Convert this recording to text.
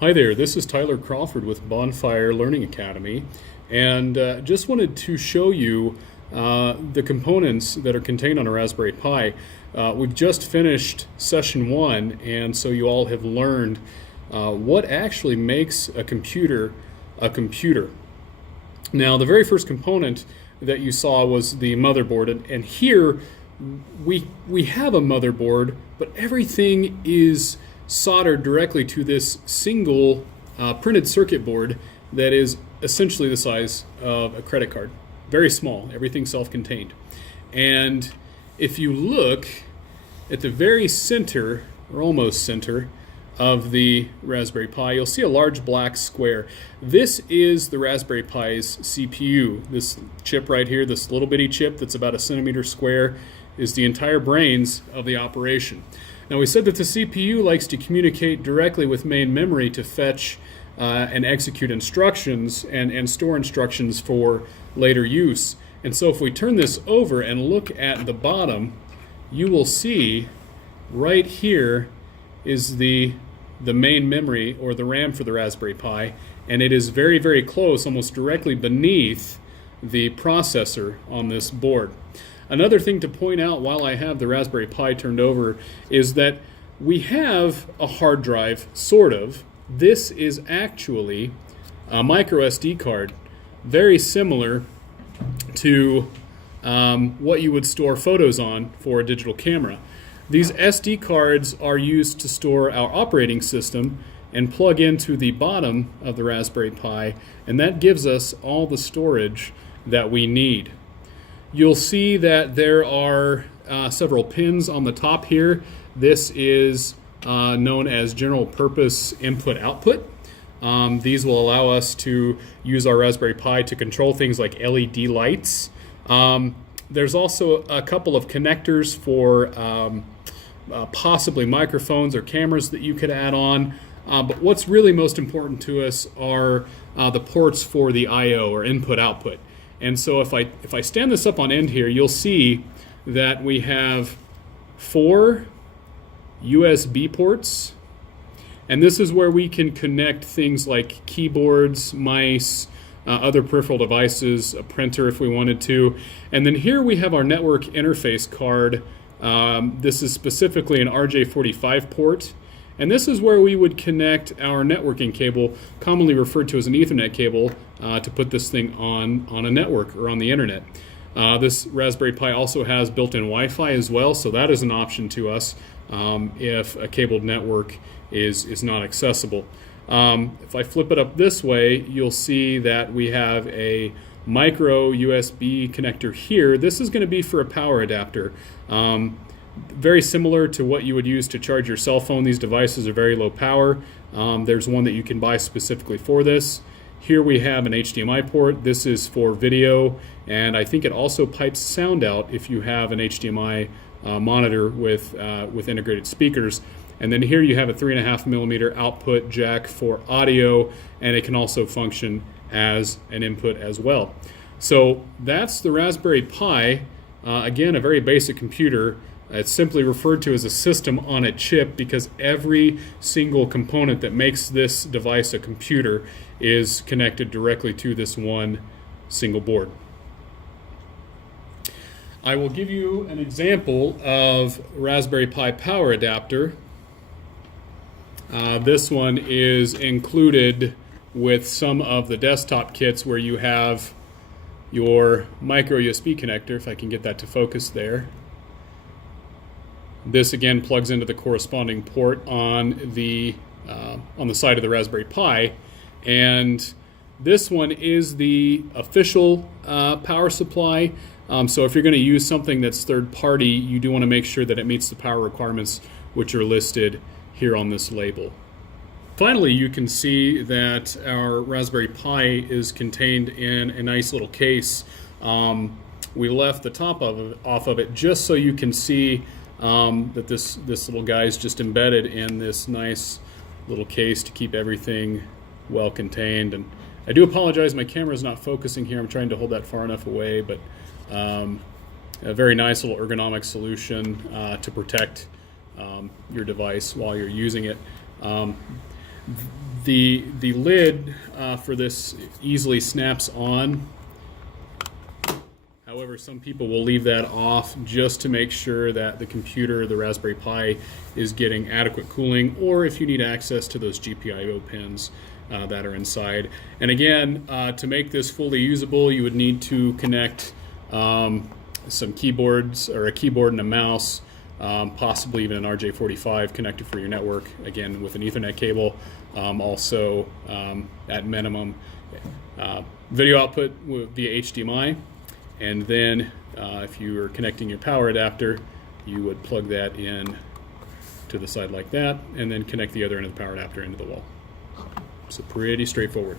Hi there, this is Tyler Crawford with Bonfire Learning Academy, and just wanted to show you the components that are contained on a Raspberry Pi. We've just finished session 1, and so you all have learned what actually makes a computer a computer. Now, the very first component that you saw was the motherboard, and here we have a motherboard, but everything is soldered directly to this single printed circuit board that is essentially the size of a credit card. Very small, everything self-contained. And if you look at the very center, or almost center, of the Raspberry Pi, you'll see a large black square. This is the Raspberry Pi's CPU. This chip right here, this little bitty chip that's about a centimeter square, is the entire brains of the operation. Now, we said that the CPU likes to communicate directly with main memory to fetch and execute instructions and store instructions for later use. And so if we turn this over and look at the bottom, you will see right here is the main memory, or the RAM for the Raspberry Pi, and it is very, very close, almost directly beneath the processor on this board. Another thing to point out while I have the Raspberry Pi turned over is that we have a hard drive, sort of. This is actually a micro SD card, very similar to what you would store photos on for a digital camera. These SD cards are used to store our operating system and plug into the bottom of the Raspberry Pi, and that gives us all the storage that we need. You'll see that there are several pins on the top here. This is known as general purpose input-output. These will allow us to use our Raspberry Pi to control things like LED lights. There's also a couple of connectors for possibly microphones or cameras that you could add on. But what's really most important to us are the ports for the I/O, or input-output. And so if I stand this up on end here, you'll see that we have 4 USB ports, and this is where we can connect things like keyboards, mice, other peripheral devices, a printer if we wanted to. And then here we have our network interface card. This is specifically an RJ45 port. And this is where we would connect our networking cable, commonly referred to as an Ethernet cable, to put this thing on a network or on the internet. This Raspberry Pi also has built-in Wi-Fi as well, so that is an option to us if a cabled network is not accessible. If I flip it up this way, you'll see that we have a micro USB connector here. This is going to be for a power adapter. Very similar to what you would use to charge your cell phone. These devices are very low power. There's one that you can buy specifically for this. Here we have an HDMI port. This is for video, and I think it also pipes sound out if you have an HDMI monitor with integrated speakers. And then here you have a 3.5mm output jack for audio, and it can also function as an input as well. So that's the Raspberry Pi. Again, a very basic computer. It's simply referred to as a system on a chip because every single component that makes this device a computer is connected directly to this one single board. I will give you an example of Raspberry Pi power adapter. This one is included with some of the desktop kits where you have your micro USB connector, if I can get that to focus there. This again plugs into the corresponding port on the side of the Raspberry Pi, and this one is the official power supply. So if you're going to use something that's third party, you do want to make sure that it meets the power requirements which are listed here on this label. Finally, you can see that our Raspberry Pi is contained in a nice little case. We left the top off of it just so you can see that this little guy is just embedded in this nice little case to keep everything well contained. And I do apologize, my camera is not focusing here. I'm trying to hold that far enough away, but a very nice little ergonomic solution to protect your device while you're using it. The lid for this easily snaps on. However, some people will leave that off just to make sure that the computer, the Raspberry Pi, is getting adequate cooling, or if you need access to those GPIO pins that are inside. And again, to make this fully usable, you would need to connect some keyboards, or a keyboard and a mouse, possibly even an RJ45 connector for your network, again with an Ethernet cable. Also, at minimum, video output via HDMI. And then if you are connecting your power adapter, you would plug that in to the side like that, and then connect the other end of the power adapter into the wall. So pretty straightforward.